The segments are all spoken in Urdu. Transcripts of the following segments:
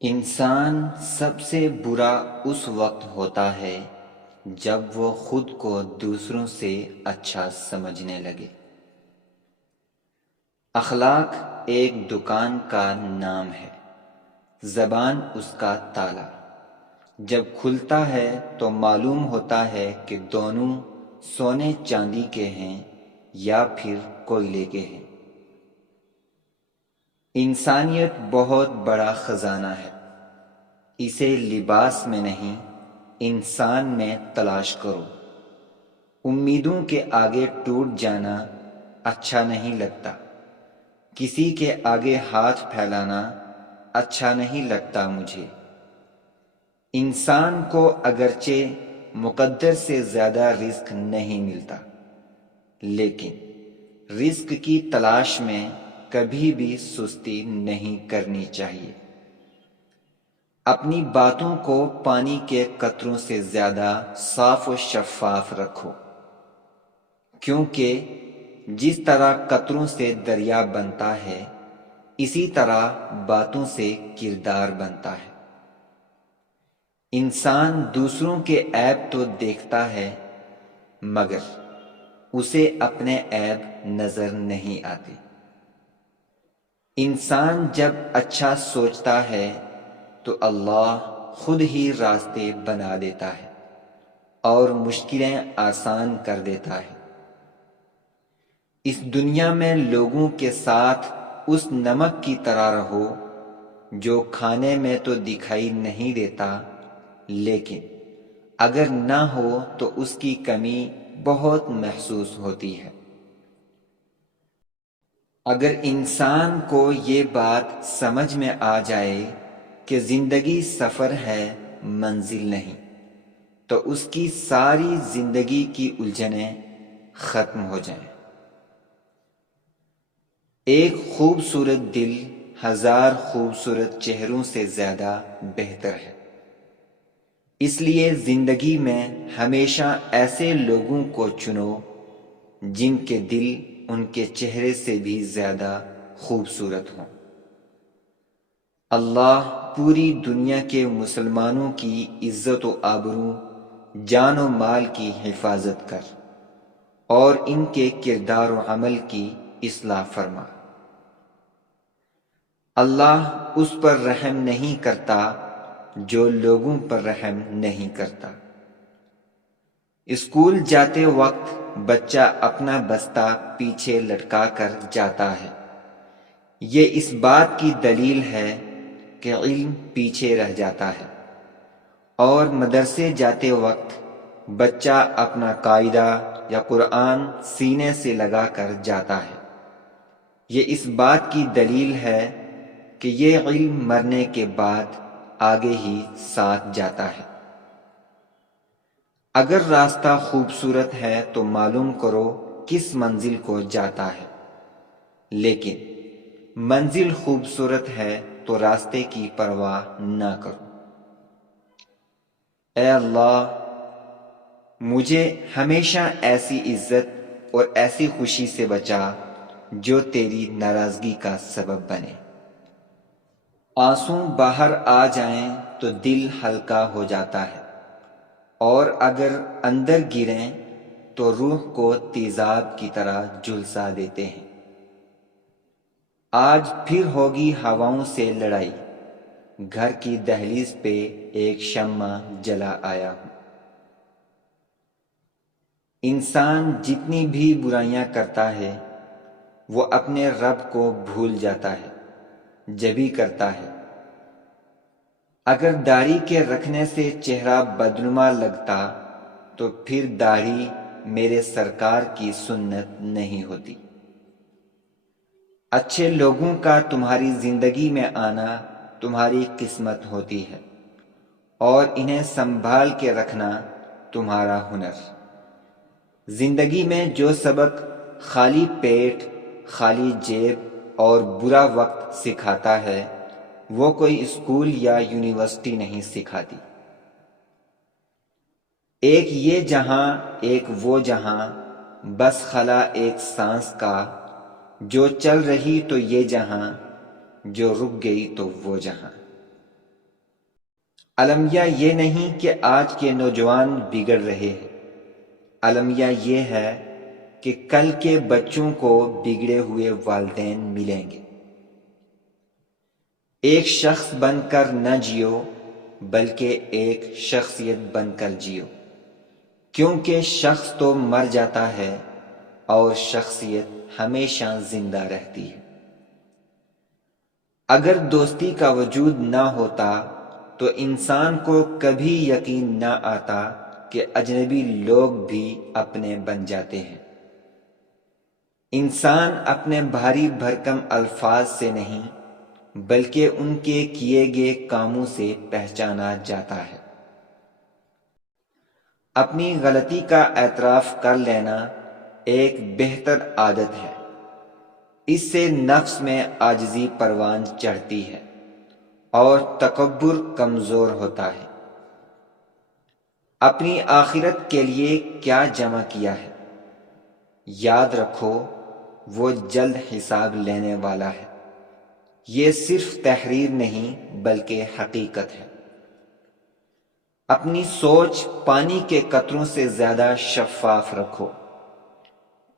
انسان سب سے برا اس وقت ہوتا ہے جب وہ خود کو دوسروں سے اچھا سمجھنے لگے۔ اخلاق ایک دکان کا نام ہے، زبان اس کا تالا۔ جب کھلتا ہے تو معلوم ہوتا ہے کہ دونوں سونے چاندی کے ہیں یا پھر کوئلے کے ہیں۔ انسانیت بہت بڑا خزانہ ہے، اسے لباس میں نہیں انسان میں تلاش کرو۔ امیدوں کے آگے ٹوٹ جانا اچھا نہیں لگتا، کسی کے آگے ہاتھ پھیلانا اچھا نہیں لگتا مجھے۔ انسان کو اگرچہ مقدر سے زیادہ رزق نہیں ملتا، لیکن رزق کی تلاش میں کبھی بھی سستی نہیں کرنی چاہیے۔ اپنی باتوں کو پانی کے قطروں سے زیادہ صاف و شفاف رکھو، کیونکہ جس طرح قطروں سے دریا بنتا ہے اسی طرح باتوں سے کردار بنتا ہے۔ انسان دوسروں کے عیب تو دیکھتا ہے مگر اسے اپنے عیب نظر نہیں آتے۔ انسان جب اچھا سوچتا ہے تو اللہ خود ہی راستے بنا دیتا ہے اور مشکلیں آسان کر دیتا ہے۔ اس دنیا میں لوگوں کے ساتھ اس نمک کی طرح رہو جو کھانے میں تو دکھائی نہیں دیتا لیکن اگر نہ ہو تو اس کی کمی بہت محسوس ہوتی ہے۔ اگر انسان کو یہ بات سمجھ میں آ جائے کہ زندگی سفر ہے منزل نہیں، تو اس کی ساری زندگی کی الجھنیں ختم ہو جائیں۔ ایک خوبصورت دل ہزار خوبصورت چہروں سے زیادہ بہتر ہے۔ اس لیے زندگی میں ہمیشہ ایسے لوگوں کو چنو جن کے دل ان کے چہرے سے بھی زیادہ خوبصورت ہوں۔ اللہ پوری دنیا کے مسلمانوں کی عزت و آبرو، جان و مال کی حفاظت کر اور ان کے کردار و عمل کی اصلاح فرما۔ اللہ اس پر رحم نہیں کرتا جو لوگوں پر رحم نہیں کرتا۔ اسکول جاتے وقت بچہ اپنا بستہ پیچھے لٹکا کر جاتا ہے، یہ اس بات کی دلیل ہے کہ علم پیچھے رہ جاتا ہے۔ اور مدرسے جاتے وقت بچہ اپنا قاعدہ یا قرآن سینے سے لگا کر جاتا ہے، یہ اس بات کی دلیل ہے کہ یہ علم مرنے کے بعد آگے ہی ساتھ جاتا ہے۔ اگر راستہ خوبصورت ہے تو معلوم کرو کس منزل کو جاتا ہے، لیکن منزل خوبصورت ہے تو راستے کی پرواہ نہ کرو۔ اے اللہ، مجھے ہمیشہ ایسی عزت اور ایسی خوشی سے بچا جو تیری ناراضگی کا سبب بنے۔ آنسو باہر آ جائیں تو دل ہلکا ہو جاتا ہے، اور اگر اندر گریں تو روح کو تیزاب کی طرح جھلسا دیتے ہیں۔ آج پھر ہوگی ہواؤں سے لڑائی، گھر کی دہلیز پہ ایک شمع جلا آیا ہوں۔ انسان جتنی بھی برائیاں کرتا ہے وہ اپنے رب کو بھول جاتا ہے جبھی کرتا ہے۔ اگر داڑھی کے رکھنے سے چہرہ بدنما لگتا تو پھر داڑھی میرے سرکار کی سنت نہیں ہوتی۔ اچھے لوگوں کا تمہاری زندگی میں آنا تمہاری قسمت ہوتی ہے اور انہیں سنبھال کے رکھنا تمہارا ہنر۔ زندگی میں جو سبق خالی پیٹ، خالی جیب اور برا وقت سکھاتا ہے وہ کوئی اسکول یا یونیورسٹی نہیں سکھاتی۔ ایک یہ جہاں ایک وہ جہاں، بس خلا ایک سانس کا، جو چل رہی تو یہ جہاں، جو رک گئی تو وہ جہاں۔ المیہ یہ نہیں کہ آج کے نوجوان بگڑ رہے ہیں، المیہ یہ ہے کہ کل کے بچوں کو بگڑے ہوئے والدین ملیں گے۔ ایک شخص بن کر نہ جیو، بلکہ ایک شخصیت بن کر جیو، کیونکہ شخص تو مر جاتا ہے اور شخصیت ہمیشہ زندہ رہتی ہے۔ اگر دوستی کا وجود نہ ہوتا تو انسان کو کبھی یقین نہ آتا کہ اجنبی لوگ بھی اپنے بن جاتے ہیں۔ انسان اپنے بھاری بھرکم الفاظ سے نہیں، بلکہ ان کے کیے گئے کاموں سے پہچانا جاتا ہے۔ اپنی غلطی کا اعتراف کر لینا ایک بہتر عادت ہے، اس سے نفس میں عاجزی پروان چڑھتی ہے اور تکبر کمزور ہوتا ہے۔ اپنی آخرت کے لیے کیا جمع کیا ہے؟ یاد رکھو وہ جلد حساب لینے والا ہے۔ یہ صرف تحریر نہیں بلکہ حقیقت ہے۔ اپنی سوچ پانی کے قطروں سے زیادہ شفاف رکھو،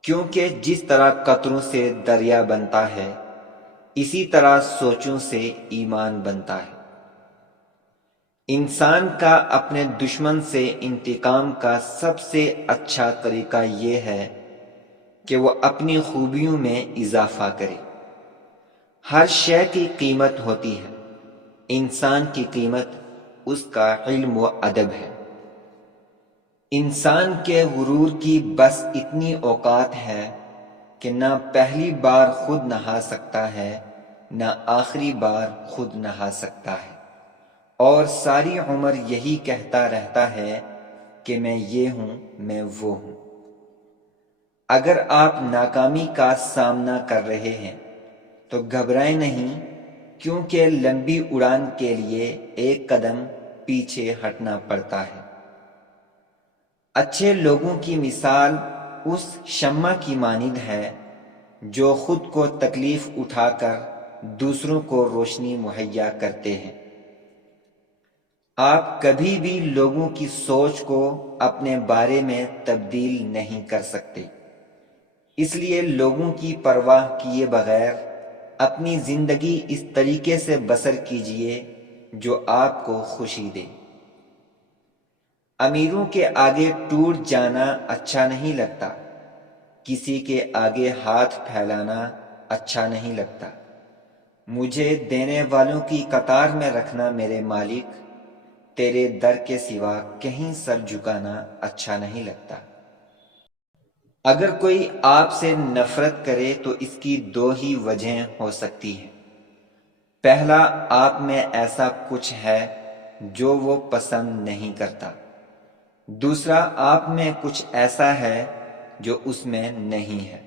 کیونکہ جس طرح قطروں سے دریا بنتا ہے، اسی طرح سوچوں سے ایمان بنتا ہے۔ انسان کا اپنے دشمن سے انتقام کا سب سے اچھا طریقہ یہ ہے کہ وہ اپنی خوبیوں میں اضافہ کرے۔ ہر شے کی قیمت ہوتی ہے، انسان کی قیمت اس کا علم و ادب ہے۔ انسان کے غرور کی بس اتنی اوقات ہے کہ نہ پہلی بار خود نہا سکتا ہے، نہ آخری بار خود نہا سکتا ہے، اور ساری عمر یہی کہتا رہتا ہے کہ میں یہ ہوں، میں وہ ہوں۔ اگر آپ ناکامی کا سامنا کر رہے ہیں تو گھبرائیں نہیں، کیونکہ لمبی اڑان کے لیے ایک قدم پیچھے ہٹنا پڑتا ہے۔ اچھے لوگوں کی مثال اس شمع کی مانند ہے جو خود کو تکلیف اٹھا کر دوسروں کو روشنی مہیا کرتے ہیں۔ آپ کبھی بھی لوگوں کی سوچ کو اپنے بارے میں تبدیل نہیں کر سکتے، اس لیے لوگوں کی پرواہ کیے بغیر اپنی زندگی اس طریقے سے بسر کیجیے جو آپ کو خوشی دے۔ امیروں کے آگے ٹوٹ جانا اچھا نہیں لگتا، کسی کے آگے ہاتھ پھیلانا اچھا نہیں لگتا، مجھے دینے والوں کی قطار میں رکھنا میرے مالک، تیرے در کے سوا کہیں سر جھکانا اچھا نہیں لگتا۔ اگر کوئی آپ سے نفرت کرے تو اس کی دو ہی وجہیں ہو سکتی ہیں۔ پہلا، آپ میں ایسا کچھ ہے جو وہ پسند نہیں کرتا۔ دوسرا، آپ میں کچھ ایسا ہے جو اس میں نہیں ہے۔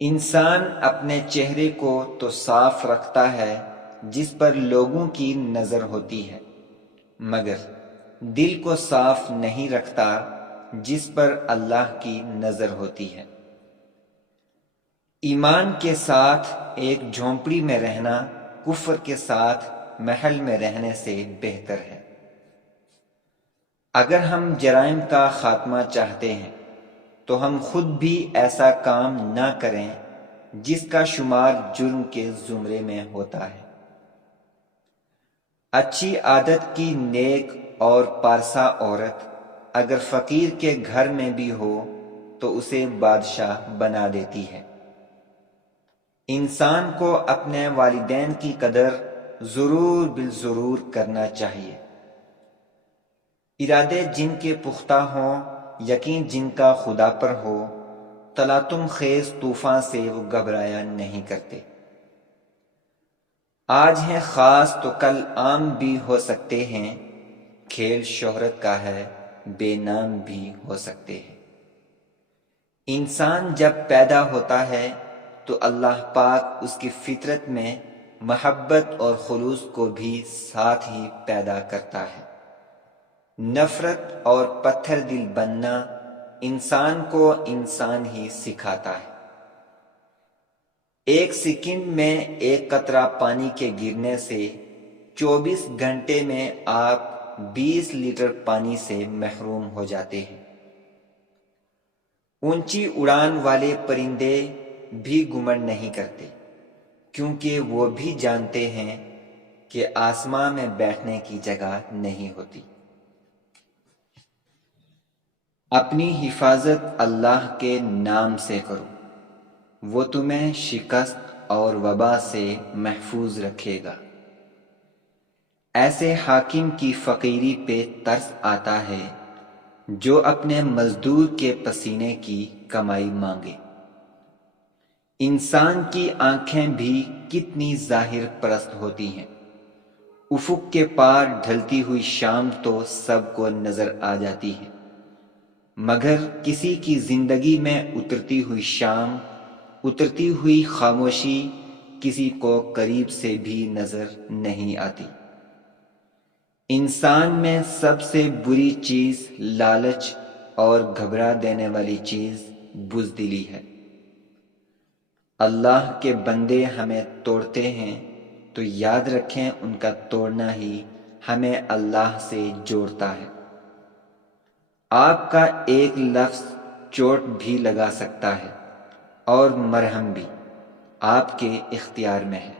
انسان اپنے چہرے کو تو صاف رکھتا ہے جس پر لوگوں کی نظر ہوتی ہے، مگر دل کو صاف نہیں رکھتا جس پر اللہ کی نظر ہوتی ہے۔ ایمان کے ساتھ ایک جھونپڑی میں رہنا کفر کے ساتھ محل میں رہنے سے بہتر ہے۔ اگر ہم جرائم کا خاتمہ چاہتے ہیں تو ہم خود بھی ایسا کام نہ کریں جس کا شمار جرم کے زمرے میں ہوتا ہے۔ اچھی عادت کی نیک اور پارسا عورت اگر فقیر کے گھر میں بھی ہو تو اسے بادشاہ بنا دیتی ہے۔ انسان کو اپنے والدین کی قدر ضرور بالضرور کرنا چاہیے۔ ارادے جن کے پختہ ہوں، یقین جن کا خدا پر ہو، تلاطم خیز طوفان سے وہ گھبرایا نہیں کرتے۔ آج ہیں خاص تو کل عام بھی ہو سکتے ہیں، کھیل شہرت کا ہے بے نام بھی ہو سکتے ہیں۔ انسان جب پیدا ہوتا ہے تو اللہ پاک اس کی فطرت میں محبت اور خلوص کو بھی ساتھ ہی پیدا کرتا ہے۔ نفرت اور پتھر دل بننا انسان کو انسان ہی سکھاتا ہے۔ ایک سیکنڈ میں ایک قطرہ پانی کے گرنے سے 24 گھنٹے میں آپ 20 لیٹر پانی سے محروم ہو جاتے ہیں۔ اونچی اڑان والے پرندے بھی گھمنڈ نہیں کرتے، کیونکہ وہ بھی جانتے ہیں کہ آسمان میں بیٹھنے کی جگہ نہیں ہوتی۔ اپنی حفاظت اللہ کے نام سے کرو، وہ تمہیں شکست اور وبا سے محفوظ رکھے گا۔ ایسے حاکم کی فقیری پہ ترس آتا ہے جو اپنے مزدور کے پسینے کی کمائی مانگے۔ انسان کی آنکھیں بھی کتنی ظاہر پرست ہوتی ہیں، افق کے پار ڈھلتی ہوئی شام تو سب کو نظر آ جاتی ہے، مگر کسی کی زندگی میں اترتی ہوئی شام، اترتی ہوئی خاموشی کسی کو قریب سے بھی نظر نہیں آتی۔ انسان میں سب سے بری چیز لالچ اور گھبرا دینے والی چیز بزدلی ہے۔ اللہ کے بندے ہمیں توڑتے ہیں تو یاد رکھیں ان کا توڑنا ہی ہمیں اللہ سے جوڑتا ہے۔ آپ کا ایک لفظ چوٹ بھی لگا سکتا ہے اور مرہم بھی آپ کے اختیار میں ہے۔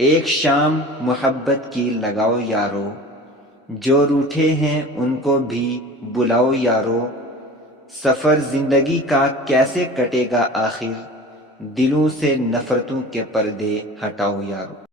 ایک شام محبت کی لگاؤ یارو، جو روٹھے ہیں ان کو بھی بلاؤ یارو، سفر زندگی کا کیسے کٹے گا آخر، دلوں سے نفرتوں کے پردے ہٹاؤ یارو۔